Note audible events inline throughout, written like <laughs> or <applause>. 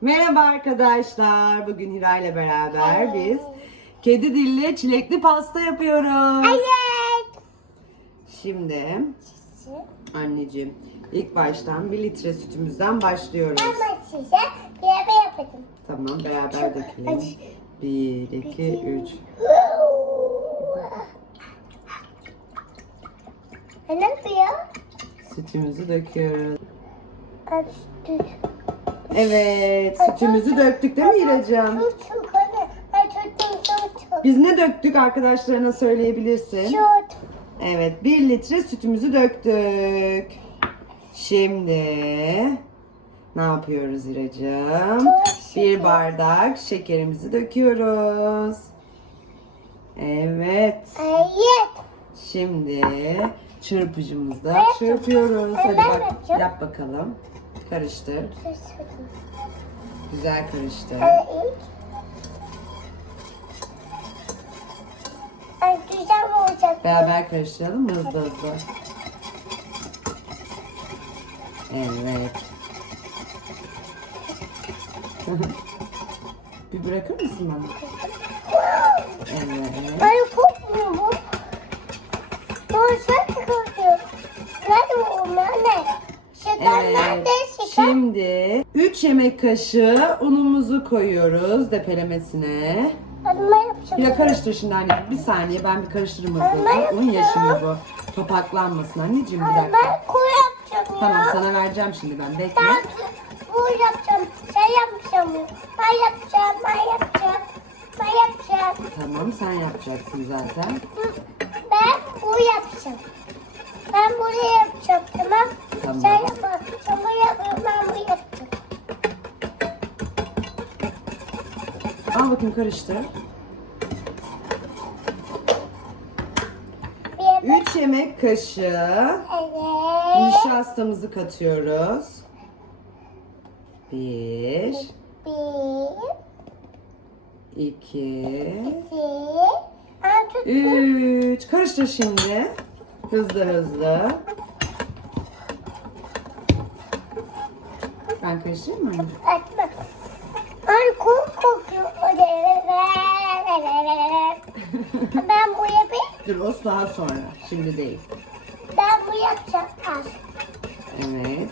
Merhaba arkadaşlar. Bugün Hira ile beraber Evet. biz kedi dilli çilekli pasta yapıyoruz. Evet. Şimdi anneciğim ilk baştan bir litre sütümüzden başlıyoruz. Ama size bir yere yapacağım. Tamam beraber dökelim. Bir, iki, üç. Ne yapıyor? Sütümüzü döküyoruz. Tut. Evet sütümüzü döktük değil mi tut. Biz ne döktük arkadaşlarına söyleyebilirsin. Evet, 1 litre sütümüzü döktük. Şimdi ne yapıyoruz İracığım? Bir bardak şekerimizi döküyoruz. Evet. Evet. Şimdi çırpıcımızda çırpıyoruz. Hadi bak yap bakalım. Karıştır. Güzel karıştır. Güzel olacak? Beraber karıştıralım hızlı hızlı? Evet. <laughs> Bir bırakır mısın bana? Evet. Ay, kokmuyor bu. Doğru, sen de kokuyor. Nerede bu? Nerede? Şeker Evet. nerede? Şimdi 3 yemek kaşığı unumuzu koyuyoruz depelemesine. Bir karıştır şimdi anne. Bir saniye ben bir karıştırayım hızlı. Un ya şimdi bu. Topaklanmasın anneciğim bir dakika. Ben koyu yapacağım ya. Tamam sana vereceğim şimdi ben. Bekle. Ben bu yapacağım. Sen yapacağım. Ben yapacağım. Ben yapacağım. Ben yapacağım. Tamam sen yapacaksın zaten. Ben bu yapacağım. Ben buraya yapacağım tamam. Tamam. Sen yapma. Sen bu yapma. Ben bu yapacağım. Al bakayım karıştır. Yemek. 3 yemek kaşığı Evet. nişastamızı katıyoruz. 1 Bir. 2 iki. Ben tuttum. 3 Karıştır şimdi. Hızlı hızlı. Ben karıştırayım mı? anne? Açma. Ay kok kokuyor. Ben bu yapayım. Dur o daha sonra. Şimdi değil. Ben bu yapacağım. Az. Evet.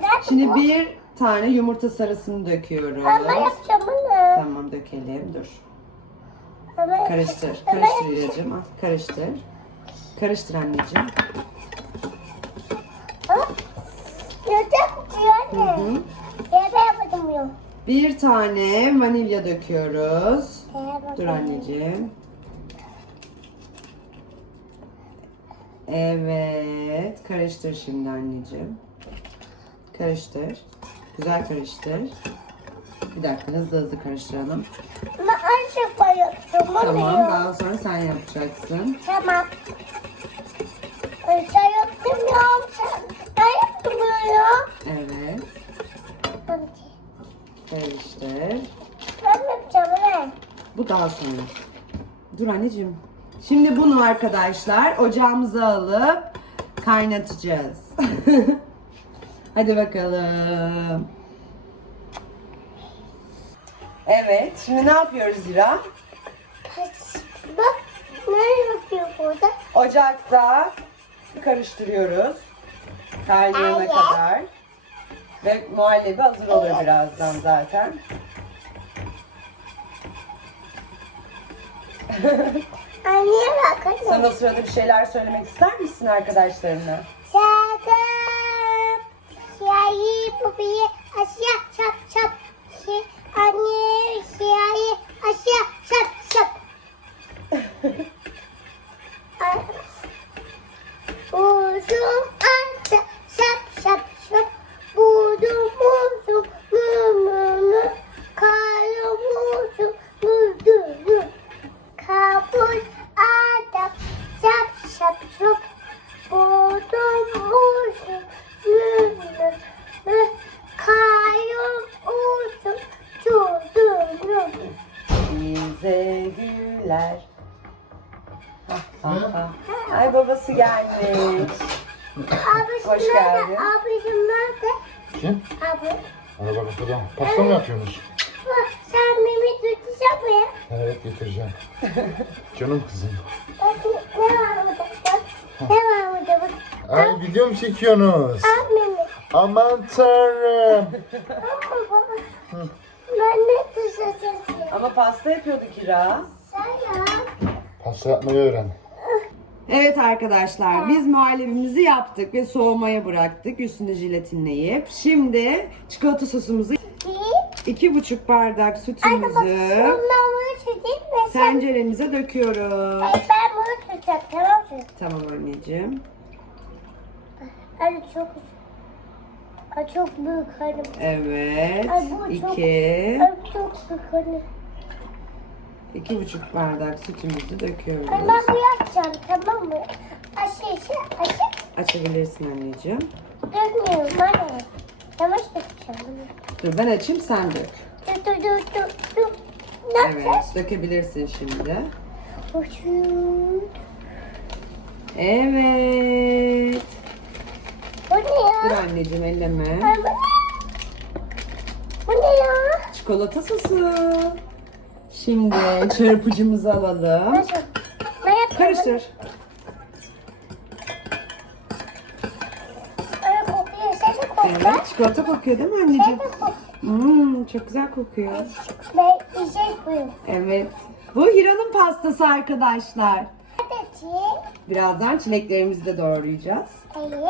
Nerede Şimdi bu? bir tane yumurta sarısını döküyoruz. Ben yapacağım bunu. Tamam dökelim. Dur. Ama- Karıştır. Ama Karıştır. İracığım. Karıştır. Karıştır anneciğim. Ha? Yeter kokuyor Hı anne. hı. Yere yapacağım. Bir tane vanilya döküyoruz. Dur anneciğim. Evet. Karıştır şimdi anneciğim. Karıştır. Güzel karıştır. Bir dakika hızlı hızlı karıştıralım. Ben yapacağım. Tamam. Tamam. Daha sonra sen yapacaksın. Tamam. Sen yaptın ya. Ben yaptım bunu ya. Evet. Karıştır. Ben yapacağım ne? Bu daha sonra. Dur anneciğim. Şimdi bunu arkadaşlar ocağımıza alıp kaynatacağız. <laughs> Hadi bakalım. Evet. Şimdi ne yapıyoruz Zira? Bak nereye bakıyor burada? Ocakta karıştırıyoruz. Kaynayana Evet. kadar. Ve muhallebi hazır olur birazdan zaten. Anneye bak anne. Sen o sırada bir şeyler söylemek ister misin arkadaşlarına? Siyahı bu bir aşağı çap çap. Şey, anne güler. Ha, ha, ha. Ay babası gelmiş. Hoş nerede? geldin. Abişim nerede? Kim? Abi. Araba kapıda. Pasta mı yapıyorsunuz? Bak, Sen Mehmet tutacak mı ya? Evet getireceğim. Canım kızım. Bak, Ne var burada? Bak. Ne var burada? Bak. Ay video mu çekiyorsunuz? Al Mehmet. Aman tanrım. Baba. Ben ne tutacağım ya? Ama pasta yapıyorduk Hira. Sen ya. Pasta yapmayı öğren. Evet arkadaşlar biz muhallebimizi yaptık ve soğumaya bıraktık üstünü jelatinleyip. Şimdi çikolata sosumuzu iki buçuk bardak sütümüzü tenceremize döküyoruz. Ay, ben bunu tutacağım tamam mı? Tamam anneciğim. Ay çok Ay çok büyük hanım. Evet. Ay, bu çok- iki, Ay çok büyük hanım. İki buçuk bardak sütümüzü döküyoruz. Ben bu yapacağım tamam mı? Aşı aşı aşı Açabilirsin anneciğim. dökmüyorum anne. Yavaş dökeceğim. Dur ben açayım sen dök. Dur dur dur dur dur. Ne Evet yapacağız? dökebilirsin şimdi. Uçuyor. Evet. Bu ne Dur ya? anneciğim elleme. Ay, bu ne? Bu ne ya? Çikolata sosu. Şimdi çırpıcımızı alalım. Nasıl? Karıştır. Ay kokuyor. Sen de kokla. Evet çikolata kokuyor değil mi Sen anneciğim? de kokla. Hmm, çok güzel kokuyor. Ben yiyecek miyim? Evet. Bu Hira'nın pastası arkadaşlar. Hadi Birazdan çileklerimizi de doğrayacağız. Evet.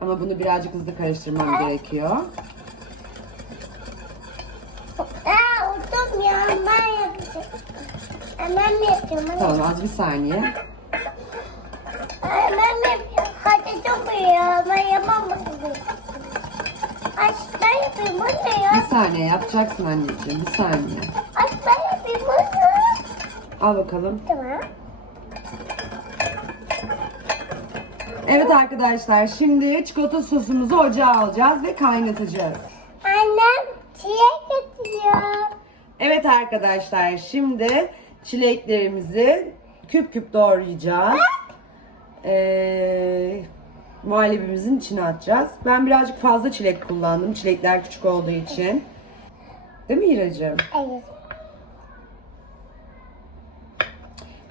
Ama bunu birazcık hızlı karıştırmam gerekiyor. Unuttum ya. Ben yapacağım. Ben mi yapıyorum? anne? Tamam az bir saniye. Ben mi yapıyorum? Hadi çok iyi ya. Ben yapamam. Ay ben yapayım. Bu ne Bir ya? saniye yapacaksın anneciğim. Bir saniye. Ay ben yapayım. Bu ne? Al bakalım. Tamam. Evet arkadaşlar şimdi çikolata sosumuzu ocağa alacağız ve kaynatacağız. Annem çilek getiriyor. Evet arkadaşlar şimdi çileklerimizi küp küp doğrayacağız. Ee, muhallebimizin içine atacağız. Ben birazcık fazla çilek kullandım. Çilekler küçük olduğu için. Değil mi İracığım? Evet.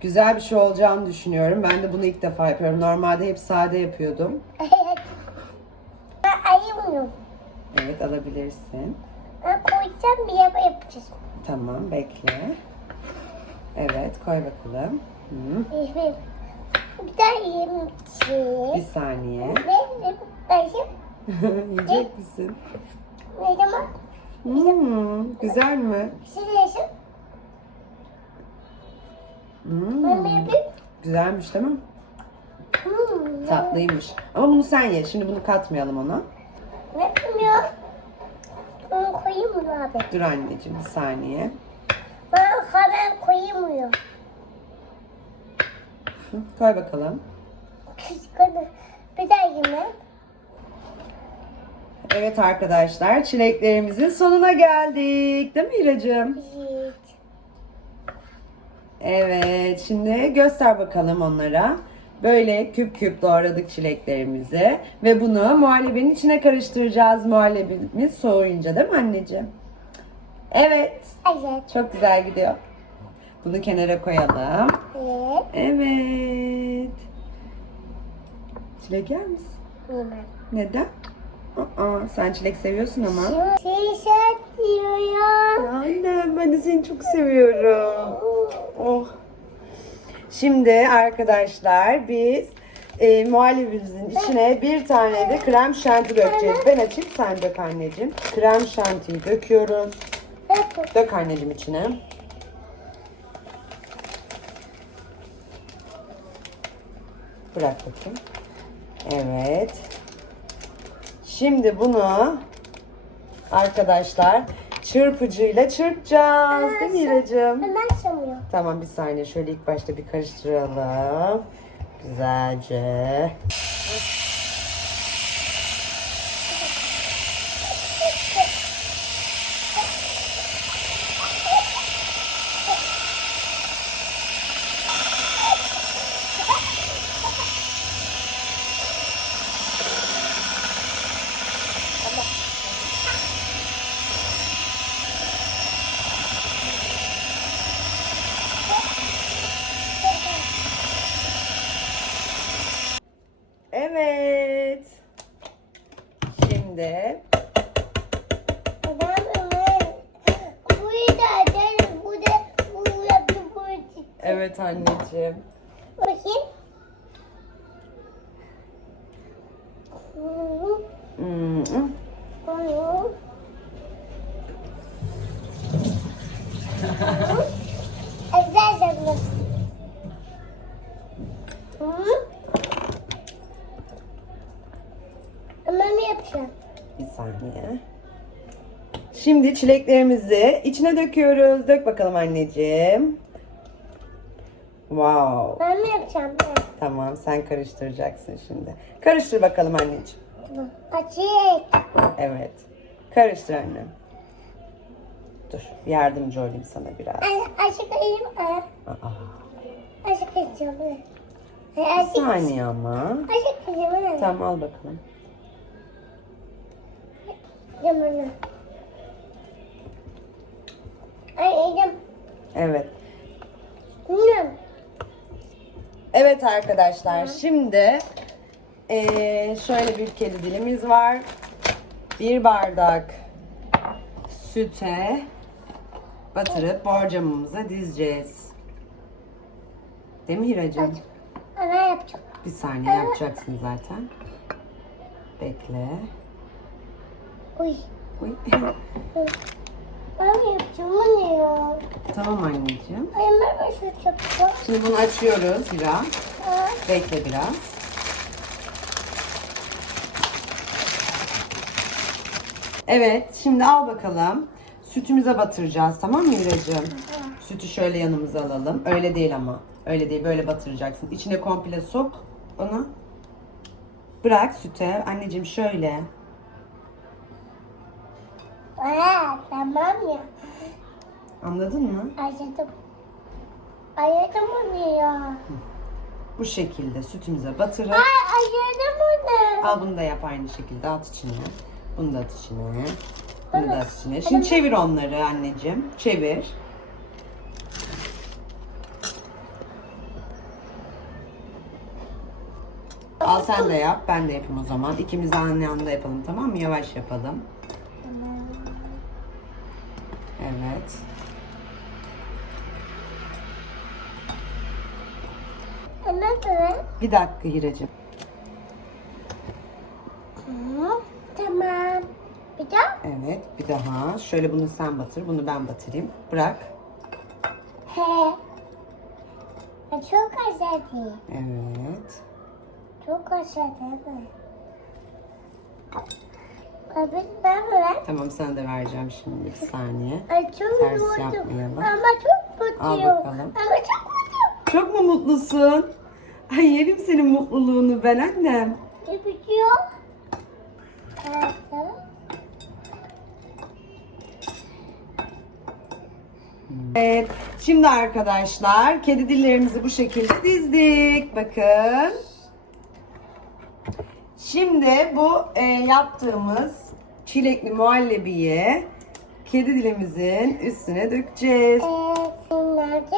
Güzel bir şey olacağını düşünüyorum. Ben de bunu ilk defa yapıyorum. Normalde hep sade yapıyordum. Evet. Ben ayımıyorum. Evet alabilirsin. Ben koyacağım bir yere yapacağız. Tamam bekle. Evet koy bakalım. Hı. Bir daha yiyeyim. bir saniye. Benim dayım. <laughs> Yiyecek misin? Ne zaman? Hmm, güzel mi? Yaşın. Hmm, güzelmiş değil mi? Tatlıymış. Ama bunu sen ye. Şimdi bunu katmayalım ona. Ne yapıyor? Koyayım mı abi? Dur anneciğim bir saniye. Ben koyayım mı? Hı, koy bakalım. Kıskanı. Bir daha yeme. Evet arkadaşlar çileklerimizin sonuna geldik. Değil mi İracığım? Evet. Evet şimdi göster bakalım onlara. Böyle küp küp doğradık çileklerimizi. Ve bunu muhallebinin içine karıştıracağız. Muhallebimiz soğuyunca değil mi anneciğim? Evet. Evet. Çok güzel gidiyor. Bunu kenara koyalım. Evet. Evet. Çilek yer misin? Yemem. Neden? Aa, sen çilek seviyorsun ama. Şişe diyorum. Annem ben de seni çok seviyorum. Oh. Şimdi arkadaşlar biz e, muhallebimizin içine bir tane de krem şanti dökeceğiz. Ben açayım sen dök anneciğim. Krem şantiyi döküyoruz. Dök anneciğim içine. Bırak bakayım. Evet. Şimdi bunu arkadaşlar çırpıcıyla çırpacağız. Değil mi İracığım? Hemen sanıyor. Tamam bir saniye şöyle ilk başta bir karıştıralım. Güzelce. Evet anneciğim. Bakayım. Hmm. yapacağım? Bir saniye. Şimdi çileklerimizi içine döküyoruz. Dök bakalım anneciğim. Wow. Ben mi yapacağım? Ben. Tamam sen karıştıracaksın şimdi. Karıştır bakalım anneciğim. Tamam. Açık. Evet. Karıştır annem. Dur yardımcı olayım sana biraz. Ay, Açık ayım. Aa, Açık. Ay, bir saniye ama. Açık açacağım. Tamam al bakalım. Camını. Ay elim. Evet. Bilmiyorum. Evet arkadaşlar şimdi eee, şöyle bir kedi dilimiz var. Bir bardak süte batırıp borcamımıza dizeceğiz. Değil mi Hiracığım? Ana yapacağım. Bir saniye yapacaksın zaten. Bekle. Uy. Uy. Ben mi yapacağım? Bu ne ya? tamam anneciğim. Ay ben yapacağım? Şimdi bunu açıyoruz biraz. Aa, Bekle biraz. Evet, şimdi al bakalım. Sütümüze batıracağız, tamam mı Miracığım? Sütü şöyle yanımıza alalım. Öyle değil ama. Öyle değil, böyle batıracaksın. İçine komple sok onu. Bırak süte. Anneciğim şöyle. Aa, tamam ya. Anladın mı? Acıdım. Acıdım onu ya. Bu şekilde sütümüze batırıp Ay acıdım onu. al bunu da yap aynı şekilde. At içine. Bunu da at içine. Bunu da at içine. Şimdi çevir onları anneciğim. Çevir. Al sen de yap, ben de yapayım o zaman. İkimiz de aynı anda yapalım tamam mı? Yavaş yapalım. Evet. Hemen böyle. Bir dakika Hiracığım. Tamam. Bir daha. Evet, bir daha. Şöyle bunu sen batır, bunu ben batırayım. Bırak. He. Ya Çok acıdı. Evet. Çok acıdı. Abi ben böyle. Tamam sana da vereceğim şimdi bir saniye. Ay çok Ters yoruldum. yapmayalım. Ama çok mutluyum. bakalım. Ama çok mutluyum. Çok mu mutlusun? Ay yerim senin mutluluğunu ben annem. Evet. Evet. Şimdi arkadaşlar kedi dillerimizi bu şekilde dizdik. Bakın. Şimdi bu e, yaptığımız çilekli muhallebiyi kedi dilimizin üstüne dökeceğiz. Evet. Nerede?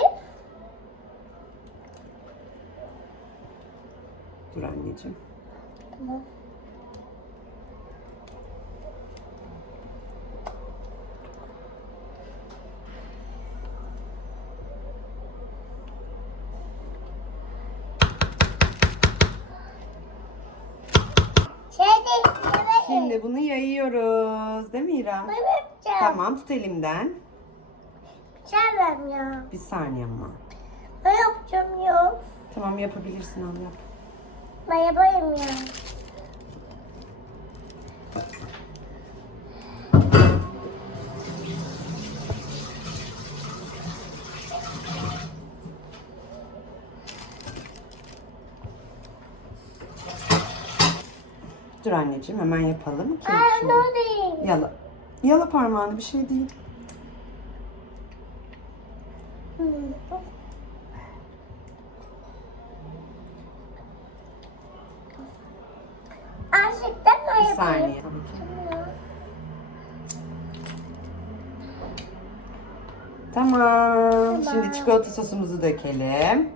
Dur anneciğim. Tamam. Evet. Şimdi bunu yayıyoruz. Değil mi İra? Yapacağım. Tamam tut elimden. Sevmem ya. Bir saniye ama. Ben yapacağım ya. Tamam yapabilirsin al yap. Ben yapayım ya. Dur anneciğim hemen yapalım. ki Aa, şimdi-? Yala. Yala parmağını bir şey değil. Hmm. Azıcıktan mı Bir yapayım? saniye. Tabii ki. Tamam. Şimdi çikolata sosumuzu dökelim.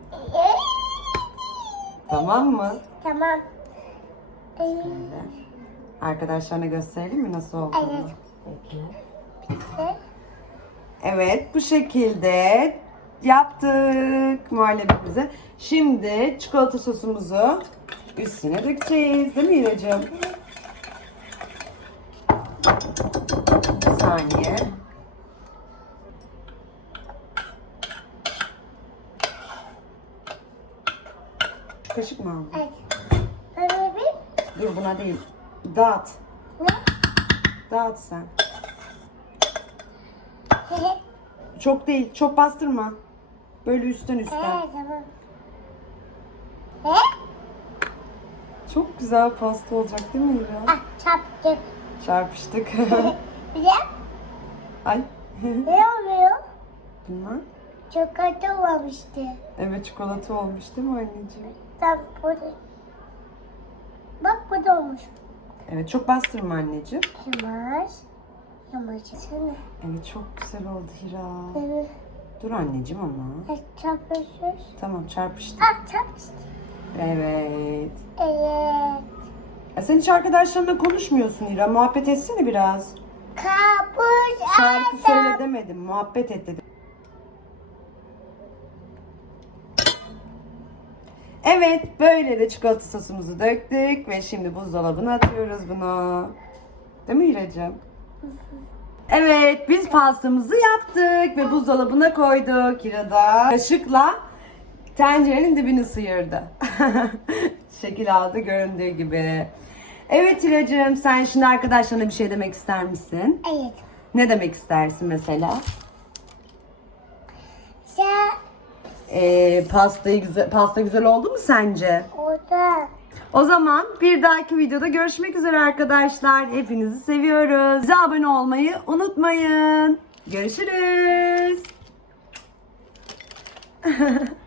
Tamam mı? Tamam. Şöyle. Arkadaşlarına gösterelim mi nasıl olduğunu? Evet. Peki. Ve Evet bu şekilde yaptık muhallebimizi. Şimdi çikolata sosumuzu üstüne dökeceğiz değil mi İracığım? Bir saniye. Mı aldın? Evet. Dur buna değil. Dağıt. ne? Dağıt sen. <laughs> Çok değil. Çok bastırma. Böyle üstten üstten. tamam. Ne? Çok güzel pasta olacak değil mi İra? Ah, çarptık. Çarpıştık. <laughs> <laughs> De Ay. ne oluyor? Bunlar. Çok kötü olmamıştı. Evet çikolata olmuş değil mi anneciğim? Tam burada. Bak burada olmuş. Evet çok bastırma anneciğim. Yamaç. Yamaçsana. Evet çok güzel oldu Hira. Evet. Dur anneciğim ama. Çarpışıyoruz. Tamam çarpıştık. Ah çarpıştı. Evet. Evet. Ya sen hiç arkadaşlarınla konuşmuyorsun Hira. Muhabbet etsene biraz. Kabus Şarkı adam. söyle demedim. Muhabbet et dedim. Evet böyle de çikolata sosumuzu döktük ve şimdi buzdolabına atıyoruz bunu. Değil mi İracığım? Evet biz pastamızı yaptık ve buzdolabına koyduk. İra da kaşıkla tencerenin dibini sıyırdı. <laughs> Şekil aldı göründüğü gibi. Evet İracığım sen şimdi arkadaşlarına bir şey demek ister misin? Evet. Ne demek istersin mesela? Sen Ee, pastayı güzel, pasta güzel oldu mu sence? orada. O zaman bir dahaki videoda görüşmek üzere arkadaşlar. Hepinizi seviyoruz. Bize abone olmayı unutmayın. Görüşürüz. <laughs>